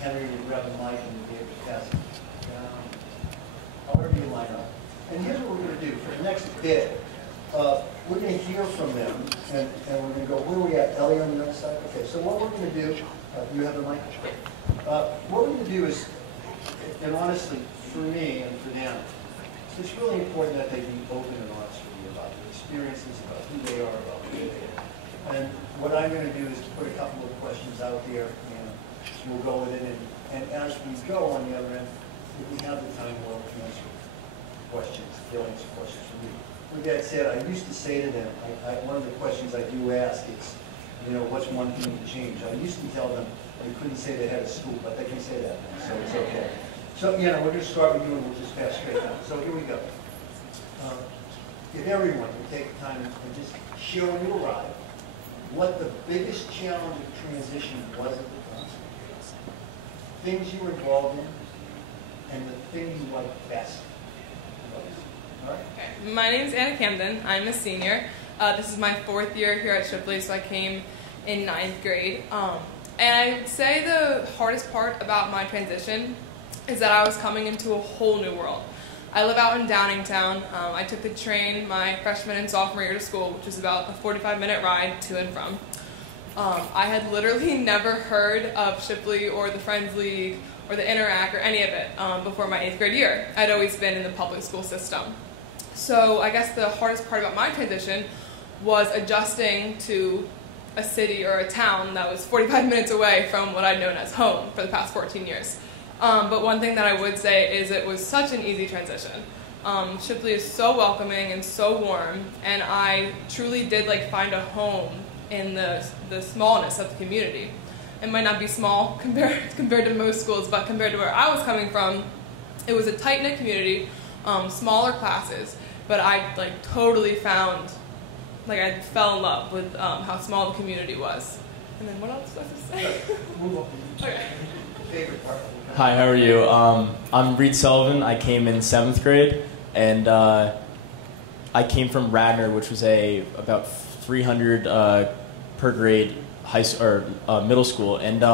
Henry will grab the mic and be able to pass it down, however you line up. And here's what we're going to do for the next bit. We're going to hear from them, and we're going to go, where are we at? Ellie on the other side? Okay, so what we're going to do, you have the mic? What we're going to do is, and honestly, for me and for them, it's really important that they be open and honest with you about their experiences, about who they are, about who they are. And what I'm going to do is put a couple of questions out there, and we'll go with it. And as we go on the other end, if we have the time, we'll answer questions, they'll answer questions from you. With that said, I used to say to them, one of the questions I do ask is, what's one thing to change? I used to tell them they couldn't say they had a scoop, but they can say that now, so it's okay. So, we're going to start with you and we'll just pass straight down. So here we go. If everyone would take the time and just share when you arrived, what the biggest challenge of transition was at the time, things you were involved in, and the thing you liked best. All right? Okay. My name is Anna Camden. I'm a senior. This is my 4th year here at Shipley, so I came in 9th grade. And I would say the hardest part about my transition is that I was coming into a whole new world. I live out in Downingtown. I took the train my freshman and sophomore year to school, which is about a 45-minute ride to and from. I had literally never heard of Shipley or the Friends League or the Interact or any of it before my 8th grade year. I'd always been in the public school system. So I guess the hardest part about my transition was adjusting to a city or a town that was 45 minutes away from what I'd known as home for the past 14 years. But one thing that I would say is it was such an easy transition. Shipley is so welcoming and so warm, and I truly did find a home in the smallness of the community. It might not be small compared to most schools, but compared to where I was coming from, it was a tight-knit community, smaller classes, but I totally found, I fell in love with how small the community was. And then what else was I to say? Okay. Favorite part. Hi, how are you? I'm Reed Sullivan. I came in 7th grade, and I came from Radnor, which was about 300 per grade middle school, and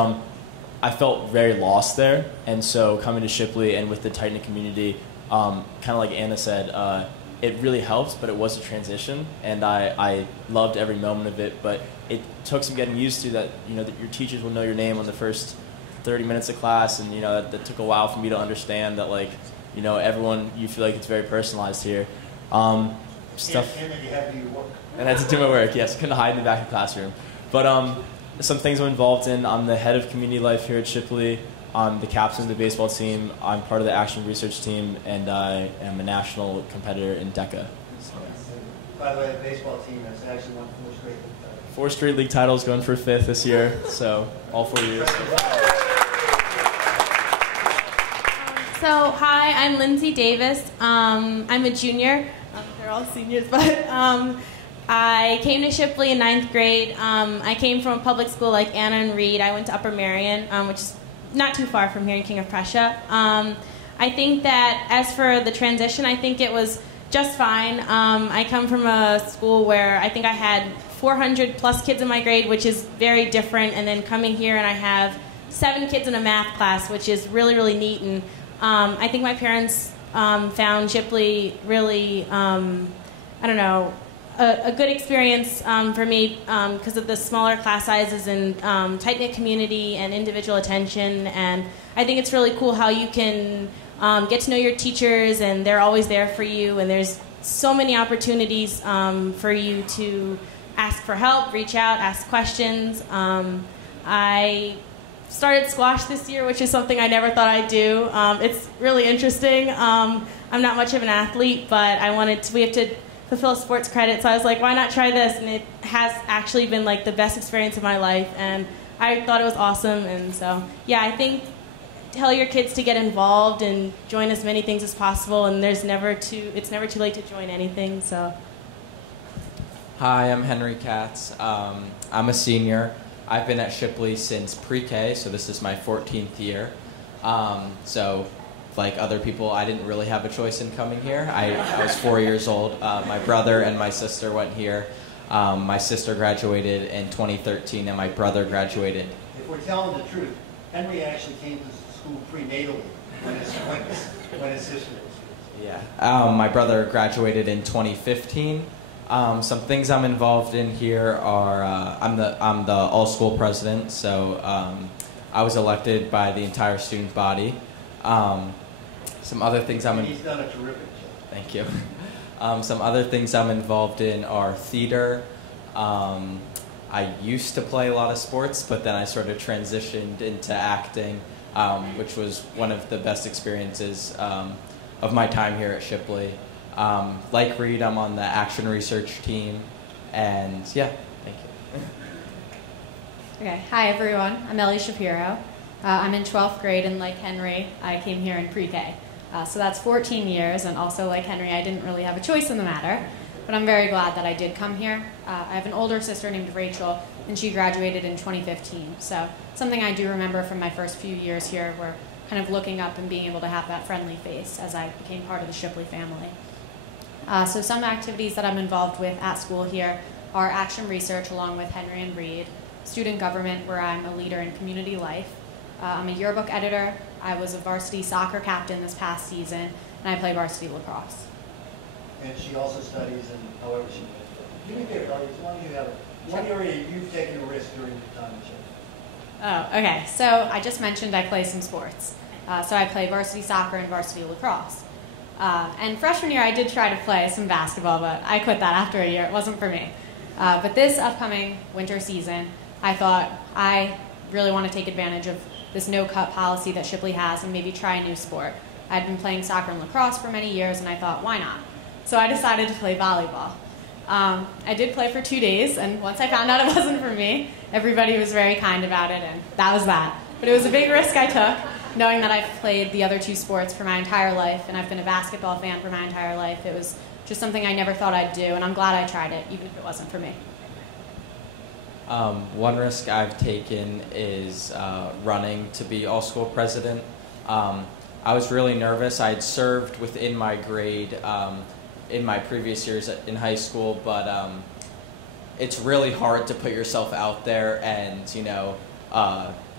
I felt very lost there. And so coming to Shipley and with the tight-knit community, kind of like Anna said, it really helped, but it was a transition, and I loved every moment of it. But it took some getting used to that. That your teachers will know your name on the first 30 minutes of class, and that took a while for me to understand that everyone, you feel like it's very personalized here. Stuff. And then you had to do your work. And I had to do my work. Yes, couldn't hide in the back of the classroom. But some things I'm involved in. I'm the head of community life here at Shipley. I'm the captain of the baseball team. I'm part of the action research team, and I am a national competitor in DECA. So. By the way, the baseball team has actually won 4 straight league titles. 4 straight league titles, going for 5th this year. So all 4 years. So, hi, I'm Lindsay Davis. I'm a junior. They're all seniors, but I came to Shipley in 9th grade. I came from a public school like Anna and Reed. I went to Upper Marion, which is not too far from here in King of Prussia. I think that as for the transition, I think it was just fine. I come from a school where I think I had 400 plus kids in my grade, which is very different, and then coming here and I have 7 kids in a math class, which is really, really neat. And I think my parents found Shipley really, a good experience for me because of the smaller class sizes and tight-knit community and individual attention. And I think it's really cool how you can get to know your teachers, and they're always there for you. And there's so many opportunities for you to ask for help, reach out, ask questions. I started squash this year, which is something I never thought I'd do. It's really interesting. I'm not much of an athlete, but we have to fulfill sports credit, so I was like, why not try this? And it has actually been the best experience of my life, and I thought it was awesome. And so, yeah, I think tell your kids to get involved and join as many things as possible, and it's never too late to join anything. So. Hi, I'm Henry Katz. I'm a senior. I've been at Shipley since pre-K, so this is my 14th year. So, like other people, I didn't really have a choice in coming here. I was 4 years old. My brother and my sister went here. My sister graduated in 2013, and my brother graduated. If we're telling the truth, Henry actually came to school prenatally when his sister was here. Yeah. My brother graduated in 2015. Some things I'm involved in here are I'm the all-school president, so I was elected by the entire student body. Some other things He's done a terrific job. Thank you. Some other things I'm involved in are theater. I used to play a lot of sports, but then I sort of transitioned into acting, which was one of the best experiences of my time here at Shipley. Like Reed, I'm on the action research team, and yeah, thank you. Okay, hi everyone, I'm Ellie Shapiro. I'm in 12th grade, and like Henry, I came here in pre-K. So that's 14 years, and also like Henry, I didn't really have a choice in the matter, but I'm very glad that I did come here. I have an older sister named Rachel, and she graduated in 2015. So something I do remember from my first few years here were kind of looking up and being able to have that friendly face as I became part of the Shipley family. So some activities that I'm involved with at school here are action research along with Henry and Reed, student government where I'm a leader in community life. I'm a yearbook editor. I was a varsity soccer captain this past season, and I play varsity lacrosse. And she also studies in however she does. Do me a favor, Ellie, as long as you have one area you've taken a risk during your time in Shipley. Oh, okay. So I just mentioned I play some sports. So I play varsity soccer and varsity lacrosse. And freshman year I did try to play some basketball, but I quit that after a year. It wasn't for me. But this upcoming winter season, I thought I really want to take advantage of this no-cut policy that Shipley has and maybe try a new sport. I'd been playing soccer and lacrosse for many years, and I thought, why not? So I decided to play volleyball. I did play for 2 days, and once I found out it wasn't for me, everybody was very kind about it, and that was that. But it was a big risk I took, knowing that I've played the other two sports for my entire life, and I've been a basketball fan for my entire life. It was just something I never thought I'd do, and I'm glad I tried it, even if it wasn't for me. One risk I've taken is running to be all-school president. I was really nervous. I'd served within my grade in my previous years in high school, but it's really hard to put yourself out there and,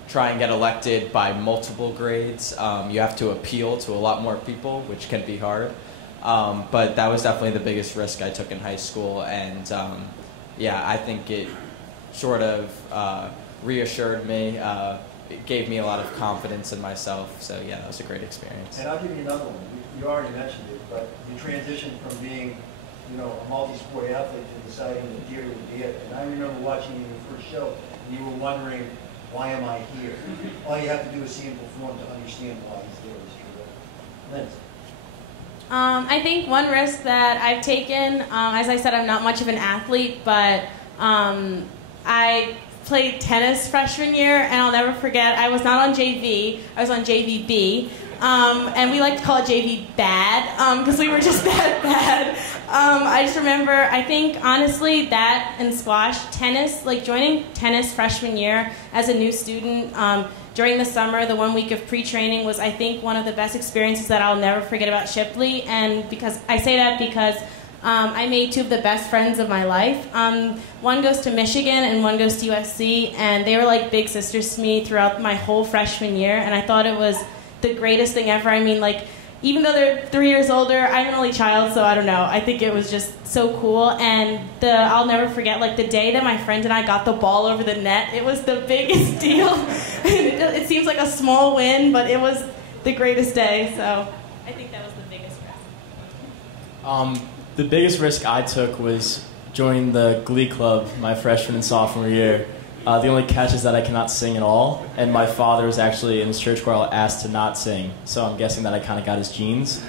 try and get elected by multiple grades. You have to appeal to a lot more people, which can be hard. But that was definitely the biggest risk I took in high school, and I think it sort of reassured me. It gave me a lot of confidence in myself. So yeah, that was a great experience. And I'll give you another one. You already mentioned it, but you transitioned from being, a multi-sport athlete to deciding that theater would be it. And I remember watching you in your first show, and you were wondering, why am I here? All you have to do is see him perform to understand why he's there. Lindsay. I think one risk that I've taken, as I said, I'm not much of an athlete, but I played tennis freshman year, and I'll never forget, I was not on JV, I was on JVB, and we like to call it JV bad, because we were just that bad. I just remember, I think, honestly, that and squash, tennis, like joining tennis freshman year as a new student, during the summer, the 1 week of pre-training was, I think, one of the best experiences that I'll never forget about Shipley, and because I say that because I made two of the best friends of my life. One goes to Michigan and one goes to USC, and they were like big sisters to me throughout my whole freshman year, and I thought it was the greatest thing ever. I mean, like, even though they're 3 years older, I'm an only child, so I don't know. I think it was just so cool, and I'll never forget, like, the day that my friend and I got the ball over the net, it was the biggest deal. It seems like a small win, but it was the greatest day, so I think that was the biggest risk. The biggest risk I took was joining the Glee Club my freshman and sophomore year. The only catch is that I cannot sing at all, and my father was actually in his church choir asked to not sing, so I'm guessing that I kind of got his genes.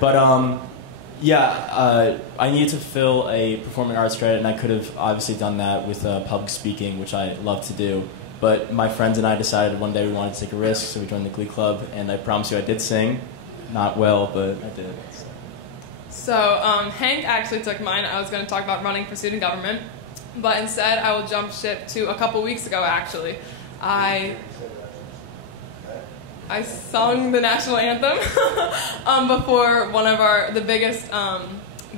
But I needed to fill a performing arts credit, and I could have obviously done that with public speaking, which I love to do. But my friends and I decided one day we wanted to take a risk, so we joined the Glee Club, and I promise you I did sing. Not well, but I did. So Hank actually took mine. I was going to talk about running for student government, but instead I will jump ship to a couple weeks ago, actually. I sung the national anthem before one of the biggest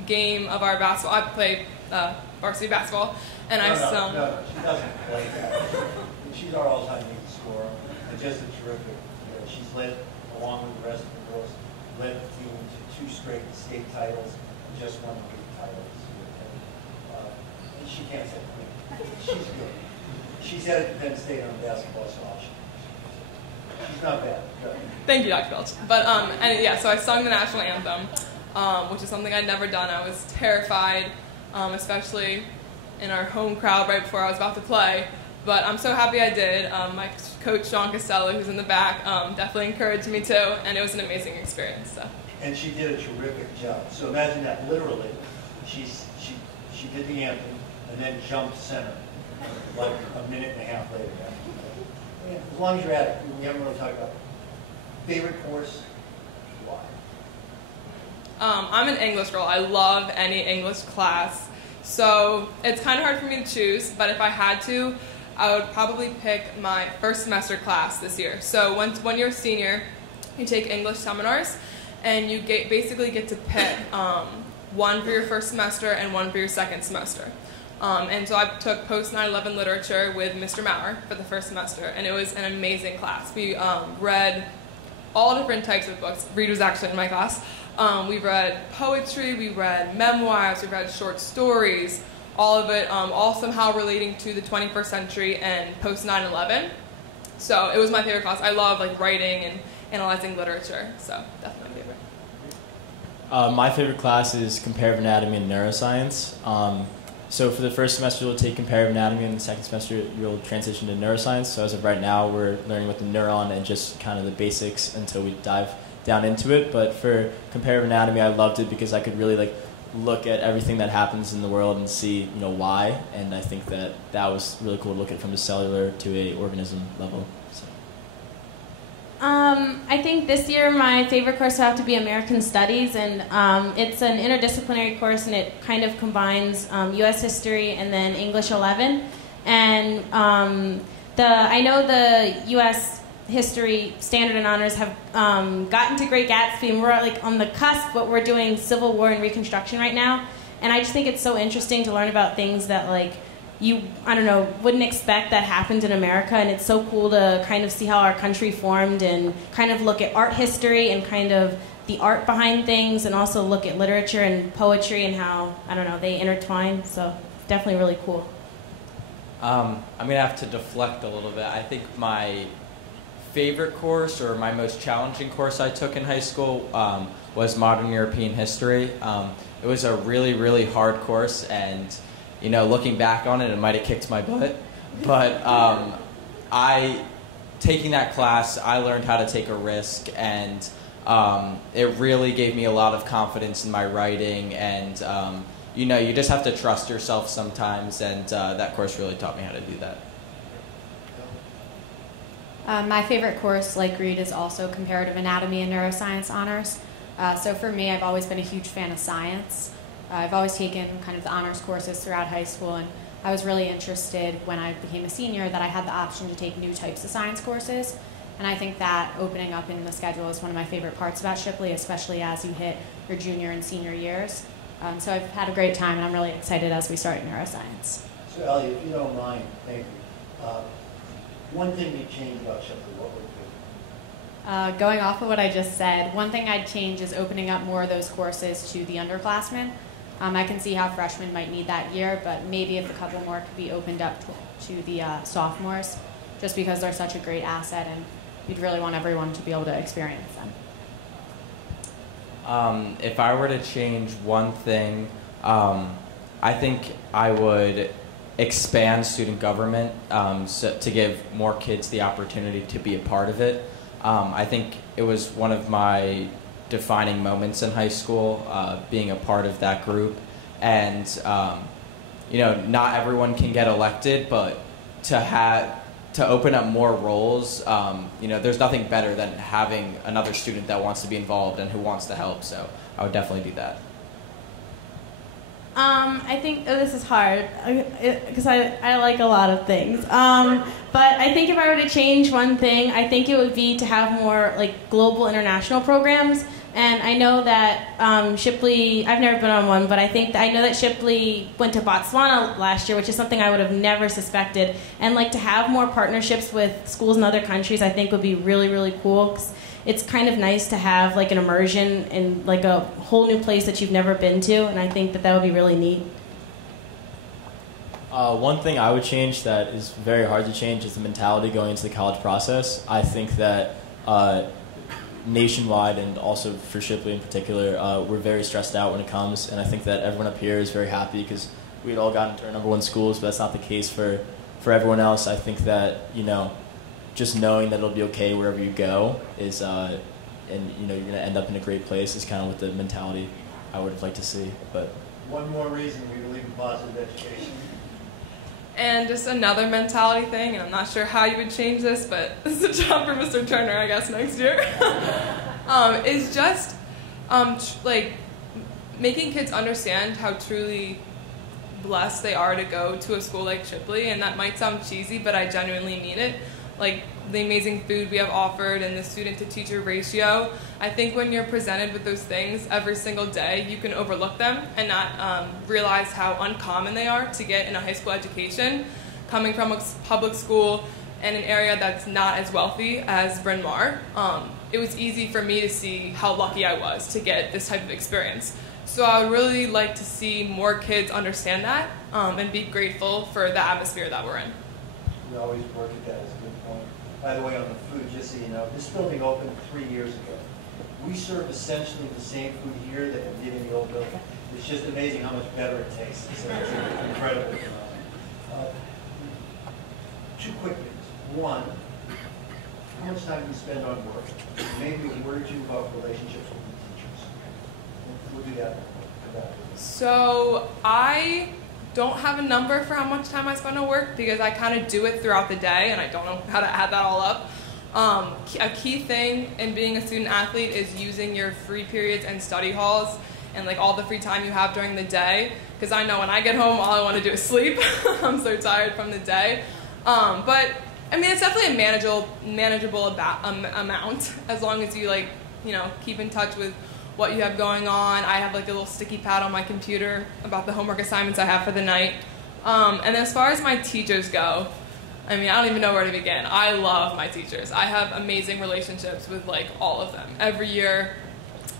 game of our basketball. I played varsity basketball, and I sung. No, she doesn't play that. She's our all-time leading scorer. And just a terrific. She's led, along with the rest of the girls, led the team to 2 straight state titles and just 1 league title. And she can't say queen. She's good. She's headed to Penn State on the basketball scholarship. She's not bad. Thank you, Dr. Piltch. But and yeah, so I sung the national anthem, which is something I'd never done. I was terrified, especially in our home crowd right before I was about to play. But I'm so happy I did. My coach, Sean Costello, who's in the back, definitely encouraged me to, and it was an amazing experience. So. And she did a terrific job. So imagine that, literally, she did the anthem and then jumped center, like a minute and a half later. Yeah, as long as you're at it, we haven't really talked about it. Favorite course? Why? I'm an English girl. I love any English class. So it's kind of hard for me to choose, but if I had to, I would probably pick my first semester class this year. So when you're a senior, you take English seminars, and you basically get to pick one for your first semester and one for your second semester. And so I took post 9/11 literature with Mr. Maurer for the first semester, and it was an amazing class. We read all different types of books. Reed was actually in my class. We read poetry, we read memoirs, we read short stories, all of it, all somehow relating to the 21st century and post 9/11. So it was my favorite class. I love writing and analyzing literature, so definitely my favorite. My favorite class is Comparative Anatomy and Neuroscience. So for the first semester, you'll take Comparative Anatomy, and the second semester, you'll transition to Neuroscience. So as of right now, we're learning about the neuron and just kind of the basics until we dive down into it. But for Comparative Anatomy, I loved it because I could really look at everything that happens in the world and see why. And I think that was really cool to look at from a cellular to a organism level. So. I think this year my favorite course will have to be American Studies, and it's an interdisciplinary course, and it kind of combines U.S. history and then English 11. And I know the U.S. history standard and honors have gotten to Great Gatsby, and we're on the cusp, but we're doing Civil War and Reconstruction right now. And I just think it's so interesting to learn about things that you, wouldn't expect that happened in America, and it's so cool to kind of see how our country formed and kind of look at art history and kind of the art behind things, and also look at literature and poetry and how, they intertwine. So definitely really cool. I'm going to have to deflect a little bit. I think my favorite course, or my most challenging course I took in high school, was Modern European History. It was a really, really hard course, and looking back on it, it might have kicked my butt. But taking that class, I learned how to take a risk, and it really gave me a lot of confidence in my writing. And you just have to trust yourself sometimes, and that course really taught me how to do that. My favorite course, like Reed, is also Comparative Anatomy and Neuroscience honors. So for me, I've always been a huge fan of science. I've always taken kind of the honors courses throughout high school, and I was really interested when I became a senior that I had the option to take new types of science courses. And I think that opening up in the schedule is one of my favorite parts about Shipley, especially as you hit your junior and senior years. So I've had a great time, and I'm really excited as we start neuroscience. So Ellie, if you don't mind, thank you. One thing you changed about Shipley, what would it be? Going off of what I just said, one thing I'd change is opening up more of those courses to the underclassmen. I can see how freshmen might need that year, but maybe if a couple more could be opened up to the sophomores, just because they're such a great asset, and we'd really want everyone to be able to experience them. If I were to change one thing, I think I would expand student government to give more kids the opportunity to be a part of it. I think it was one of my defining moments in high school, being a part of that group. And not everyone can get elected, but to open up more roles, there's nothing better than having another student that wants to be involved and who wants to help. So I would definitely do that. I think this is hard because I like a lot of things. But I think if I were to change one thing, I think it would be to have more global international programs. And I know that Shipley, I've never been on one, but I know that Shipley went to Botswana last year, which is something I would have never suspected. And like to have more partnerships with schools in other countries, I think would be really, really cool. 'Cause it's kind of nice to have like an immersion in like a whole new place that you've never been to, and I think that that would be really neat. One thing I would change that is very hard to change is the mentality going into the college process. I think that nationwide and also for Shipley in particular, we're very stressed out when it comes, and I think that everyone up here is very happy because we had all gotten to our #1 schools, but that's not the case for everyone else. I think that, just knowing that it'll be okay wherever you go is, and you're going to end up in a great place is kind of what the mentality I would have liked to see. But one more reason we believe in positive education. And just another mentality thing, and I'm not sure how you would change this, but this is a job for Mr. Turner, I guess, next year, is just making kids understand how truly blessed they are to go to a school like Shipley. And that might sound cheesy, but I genuinely mean it. Like the amazing food we have offered and the student-to-teacher ratio. I think when you're presented with those things every single day, you can overlook them and not realize how uncommon they are to get in a high school education. Coming from a public school in an area that's not as wealthy as Bryn Mawr, it was easy for me to see how lucky I was to get this type of experience. So I would really like to see more kids understand that and be grateful for the atmosphere that we're in. We always work at that. As a good point. By the way, on the food, just so you know, this building opened 3 years ago. We serve essentially the same food here that we did in the old building. It's just amazing how much better it tastes. So it's incredible. Two quick things. One, how much time do you spend on work? Maybe a word or two about relationships with the teachers. We'll do that. So I don't have a number for how much time I spend at work because I kind of do it throughout the day and I don't know how to add that all up. A key thing in being a student athlete is using your free periods and study halls and like all the free time you have during the day, because I know when I get home all I want to do is sleep. I'm so tired from the day. But I mean, it's definitely a manageable amount as long as you keep in touch with what you have going on. I have like a little sticky pad on my computer about the homework assignments I have for the night. And as far as my teachers go, I mean, I don't even know where to begin. I love my teachers. I have amazing relationships with like all of them. Every year,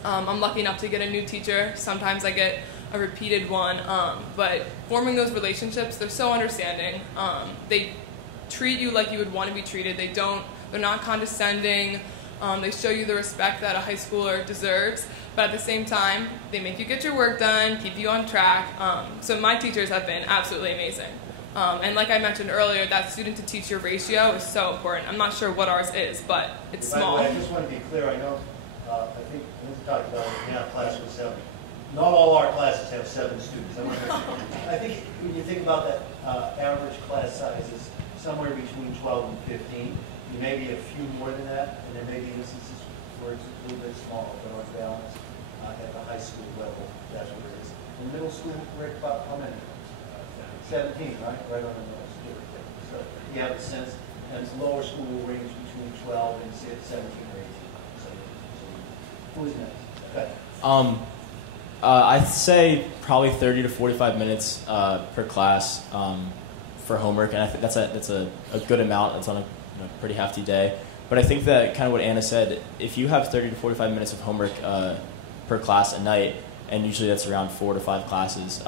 I'm lucky enough to get a new teacher. Sometimes I get a repeated one. But forming those relationships, they're so understanding. They treat you like you would want to be treated. They're not condescending. They show you the respect that a high schooler deserves, but at the same time, they make you get your work done, keep you on track. So my teachers have been absolutely amazing. And like I mentioned earlier, that student-to-teacher ratio is so important. I'm not sure what ours is, but it's small. By the way, I just want to be clear. I know, I think we talked about it, we have class with 7. Not all our classes have 7 students. I think when you think about that average class size is somewhere between 12 and 15. There may be a few more than that, and there may be instances where it's a little bit smaller, but on balance, at the high school level, that's what it is. In middle school, Rick, about how many? 17, right? Right on the nose, give or take. So you have a sense, and lower school will range between 12 and 17 or 18. So who's next? Okay. I'd say probably 30 to 45 minutes per class for homework, and I think that's a good amount. That's on a pretty hefty day. But I think that kind of what Anna said, if you have 30 to 45 minutes of homework per class a night, and usually that's around 4 to 5 classes,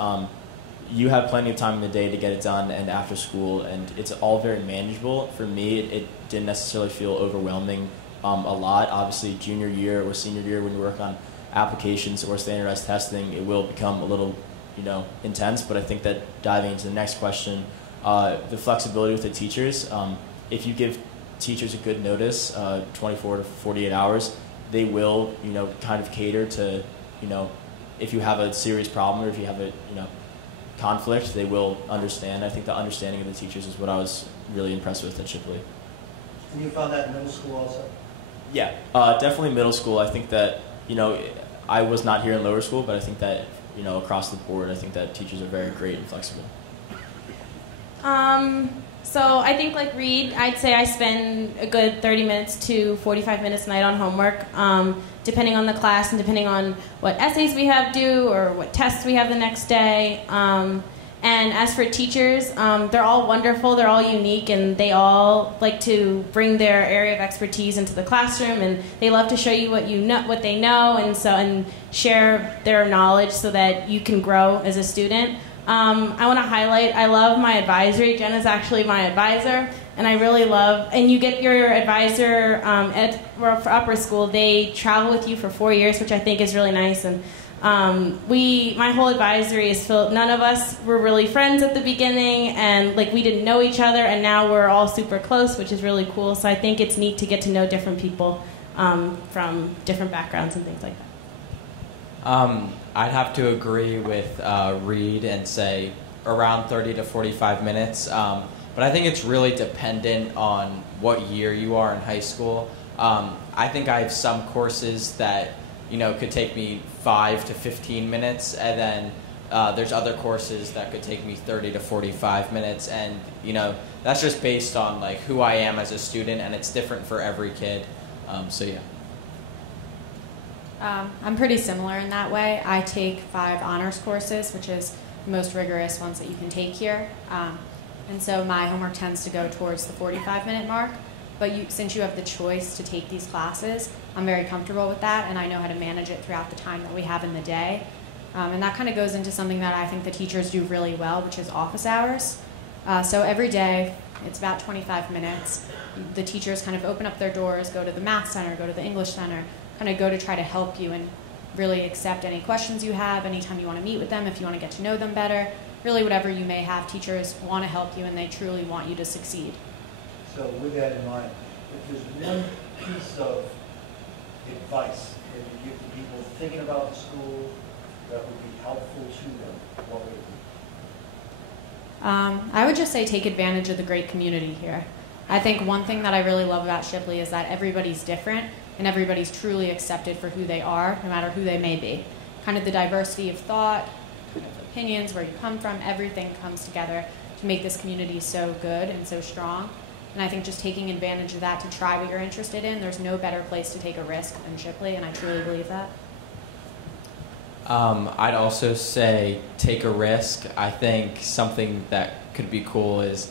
you have plenty of time in the day to get it done and after school, and it's all very manageable. For me, it didn't necessarily feel overwhelming a lot. Obviously, junior year or senior year, when you work on applications or standardized testing, it will become a little intense. But I think that diving into the next question, the flexibility with the teachers, if you give teachers a good notice, 24 to 48 hours, they will, kind of cater to, if you have a serious problem or if you have a, conflict, they will understand. I think the understanding of the teachers is what I was really impressed with at Shipley. And you found that in middle school also? Yeah, definitely middle school. I think that, I was not here in lower school, but I think that, Um, So I think like Reed, I'd say I spend a good 30 minutes to 45 minutes a night on homework, depending on the class and depending on what essays we have due or what tests we have the next day. And as for teachers, they're all wonderful, they're all unique, and they all like to bring their area of expertise into the classroom, and they love to show you what they know, and share their knowledge so that you can grow as a student. I want to highlight, I love my advisory. Jenna's actually my advisor, and I really love, and you get your advisor for upper school, they travel with you for 4 years, which I think is really nice. And my whole advisory is filled, none of us were really friends at the beginning, and like we didn't know each other, and now we're all super close, which is really cool. So I think it's neat to get to know different people from different backgrounds and things like that. I'd have to agree with Reed and say around 30 to 45 minutes. But I think it's really dependent on what year you are in high school. I think I have some courses that could take me 5 to 15 minutes, and then there's other courses that could take me 30 to 45 minutes, and that's just based on like who I am as a student, and it's different for every kid. So yeah. I'm pretty similar in that way. I take 5 honors courses, which is the most rigorous ones that you can take here. And so my homework tends to go towards the 45-minute mark. But since you have the choice to take these classes, I'm very comfortable with that, and I know how to manage it throughout the time that we have in the day. And that kind of goes into something that I think the teachers do really well, which is office hours. So every day, it's about 25 minutes. The teachers kind of open up their doors, go to the math center, go to the English center, kind of go to try to help you and really accept any questions you have, anytime you want to meet with them, if you want to get to know them better, really whatever you may have, teachers want to help you and they truly want you to succeed. So with that in mind, if there's one piece of advice that you give to people thinking about the school that would be helpful to them, what would it be? I would just say take advantage of the great community here. I think one thing that I really love about Shipley is that everybody's different and everybody's truly accepted for who they are, no matter who they may be. Kind of the diversity of thought, kind of opinions, where you come from, everything comes together to make this community so good and so strong. And I think just taking advantage of that to try what you're interested in, there's no better place to take a risk than Shipley, and I truly believe that. I'd also say take a risk. I think something that could be cool is,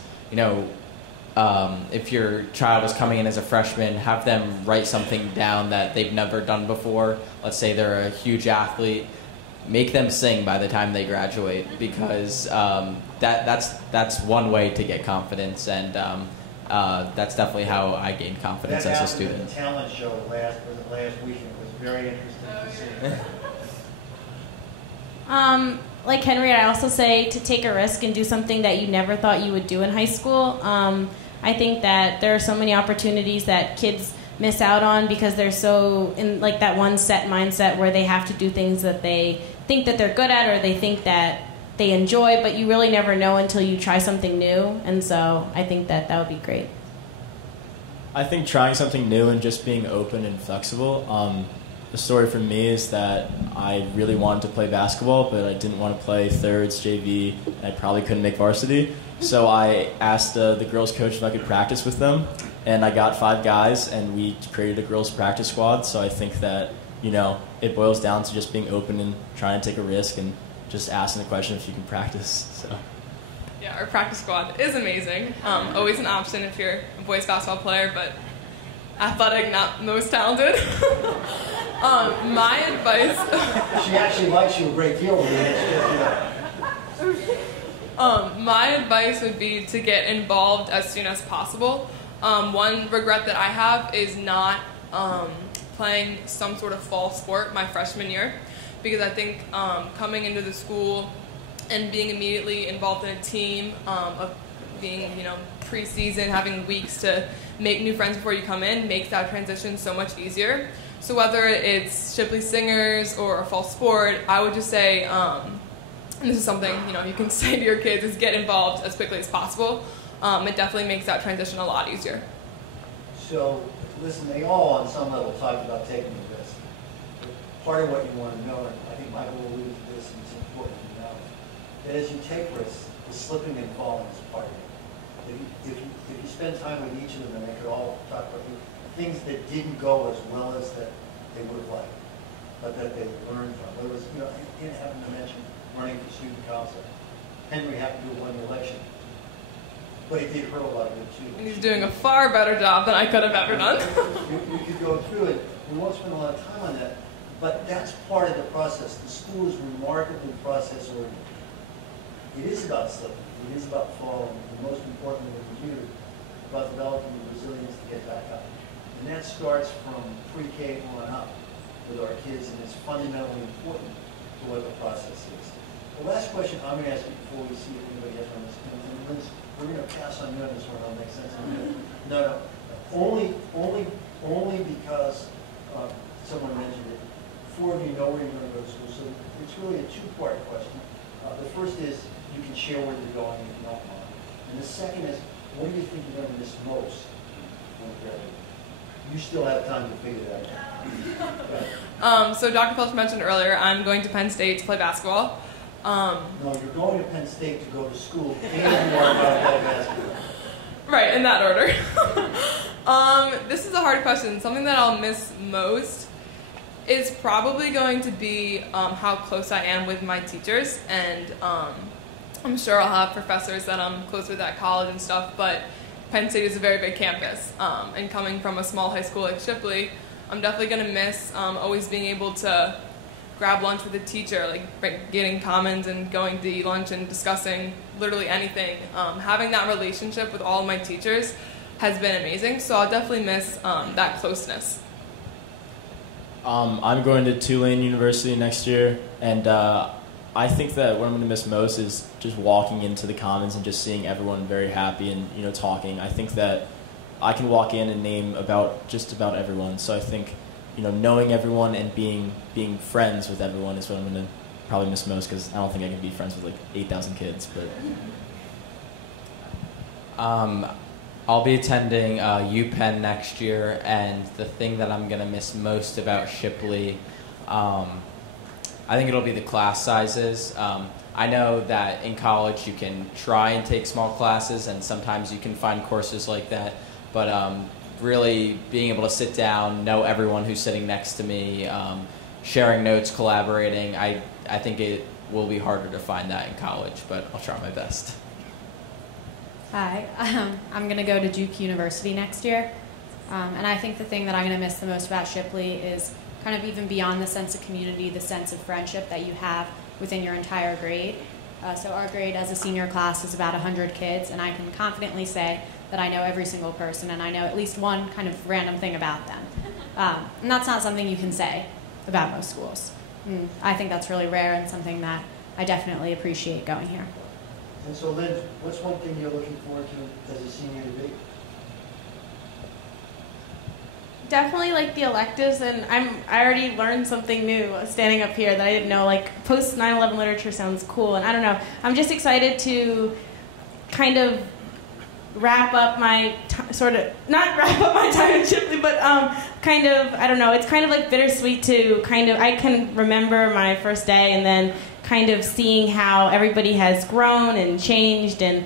if your child is coming in as a freshman, have them write something down that they've never done before. Let's say they're a huge athlete. Make them sing by the time they graduate, because that's one way to get confidence, and that's definitely how I gained confidence as a student. That happened at the talent show last weekend. It was very interesting to see. Like Henry, I also say to take a risk and do something that you never thought you would do in high school. I think that there are so many opportunities that kids miss out on because they're so in like that one set mindset where they have to do things that they think that they're good at or they think that they enjoy, but you really never know until you try something new. And so I think that would be great. I think trying something new and just being open and flexible. The story for me is that I really wanted to play basketball, but I didn't want to play thirds, JV, and I probably couldn't make varsity. So I asked the girls' coach if I could practice with them, and I got 5 guys, and we created a girls' practice squad. So I think that, it boils down to just being open and trying to take a risk and just asking the question if you can practice. So. Yeah, our practice squad is amazing. Always an option if you're a boys basketball player, but athletic, not most talented. My advice... She actually likes you a great deal. My advice would be to get involved as soon as possible. One regret that I have is not playing some sort of fall sport my freshman year, because I think coming into the school and being immediately involved in a team, of being, preseason, having weeks to make new friends before you come in, makes that transition so much easier. So whether it's Shipley Singers or a fall sport, I would just say, and this is something, you can say to your kids, is get involved as quickly as possible. It definitely makes that transition a lot easier. So, listen, they all on some level talked about taking the risk. But part of what you want to know, and I think Michael alluded to this, and it's important to know, that as you take risks, the slipping and falling is part of it. If you spend time with each of them, and they could all talk about the things that didn't go as well as that they would have liked, but that they learned from. Whether it was, I didn't happen to mention running for student council. Henry happened to have won the election, but he did hurt a lot of it too. And he's doing a far better job than I could have ever done. You could go through it. We won't spend a lot of time on that, but that's part of the process. The school is remarkably process-oriented. It is about slipping. It is about falling. And most importantly, what we do, about developing the resilience to get back up. And that starts from pre-K on up with our kids, and it's fundamentally important to what the process is. The last question I'm going to ask you before we see if anybody has one on this, and Liz, we're going to pass on you on this one. It'll make sense. No. Only because someone mentioned it. 4 of you know where you're going to go to school, so it's really a two-part question. The first is you can share where you're going if you don't mind, and the second is what do you think you're going to miss most when you graduate? You still have time to figure that out. So Dr. Piltch mentioned earlier, I'm going to Penn State to play basketball. No, you're going to Penn State to go to school and you are going to play basketball. Right, in that order. This is a hard question. Something that I'll miss most is probably going to be how close I am with my teachers. And I'm sure I'll have professors that I'm close with at college and stuff, but Penn State is a very big campus. And coming from a small high school like Shipley, I'm definitely going to miss always being able to grab lunch with a teacher, like getting commons and going to eat lunch and discussing literally anything. Having that relationship with all of my teachers has been amazing, so I'll definitely miss that closeness. I'm going to Tulane University next year, and I think that what I'm going to miss most is just walking into the commons and just seeing everyone very happy and talking. I think that I can walk in and name just about everyone, so I think knowing everyone and being friends with everyone is what I'm going to probably miss most, because I don't think I can be friends with 8,000 kids. But I'll be attending UPenn next year, and the thing that I'm going to miss most about Shipley, I think it'll be the class sizes. I know that in college you can try and take small classes, and sometimes you can find courses like that, but really being able to sit down, know everyone who's sitting next to me, sharing notes, collaborating, I think it will be harder to find that in college, but I'll try my best. Hi, I'm going to go to Duke University next year, and I think the thing that I'm going to miss the most about Shipley is kind of even beyond the sense of community, the sense of friendship that you have within your entire grade. So our grade as a senior class is about 100 kids, and I can confidently say that I know every single person, and I know at least one kind of random thing about them. And that's not something you can say about most schools. I think that's really rare and something that I definitely appreciate going here. And so, Lynn, what's one thing you're looking forward to as a senior to be? Definitely the electives, and I already learned something new standing up here that I didn't know. Post 9/11 literature sounds cool, and I don't know. I'm just excited to kind of wrap up my not wrap up my time in Shipley, but kind of, I don't know. It's kind of bittersweet to I can remember my first day and then kind of seeing how everybody has grown and changed and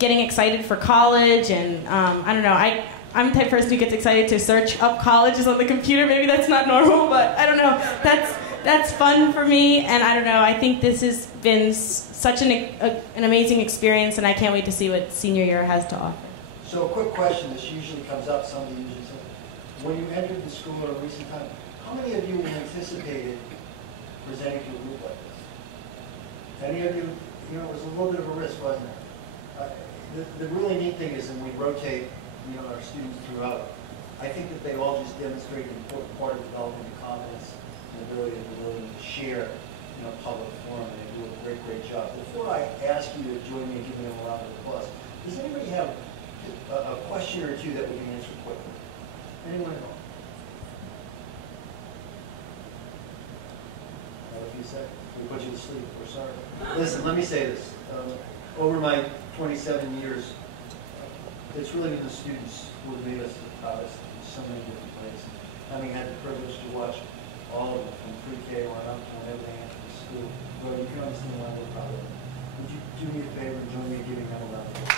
getting excited for college, and I don't know. I'm the type of person who gets excited to search up colleges on the computer. Maybe that's not normal, but I don't know. That's fun for me, and I don't know. I think this has been such an amazing experience, and I can't wait to see what senior year has to offer. So a quick question, this usually comes up, somebody usually says, when you entered the school at a recent time, how many of you anticipated presenting to a group like this? Any of you, it was a little bit of a risk, wasn't it? The really neat thing is, and we rotate our students throughout, I think that they all just demonstrate an important part of developing the confidence and ability and willing to share in a public forum, and they do a great job. Before I ask you to join me in giving them a round of applause, does anybody have a question or two that we can answer quickly? Anyone at all? What do you say? We put you to sleep, we're sorry. Listen, let me say this. Over my 27 years, it's really been the students who have made us the proudest in so many different ways. Having had the privilege to watch all of them from pre-K on up to whenever they enter the school, well, you can understand why we're proud of them. Would you do me a favor and join me in giving them a round of applause?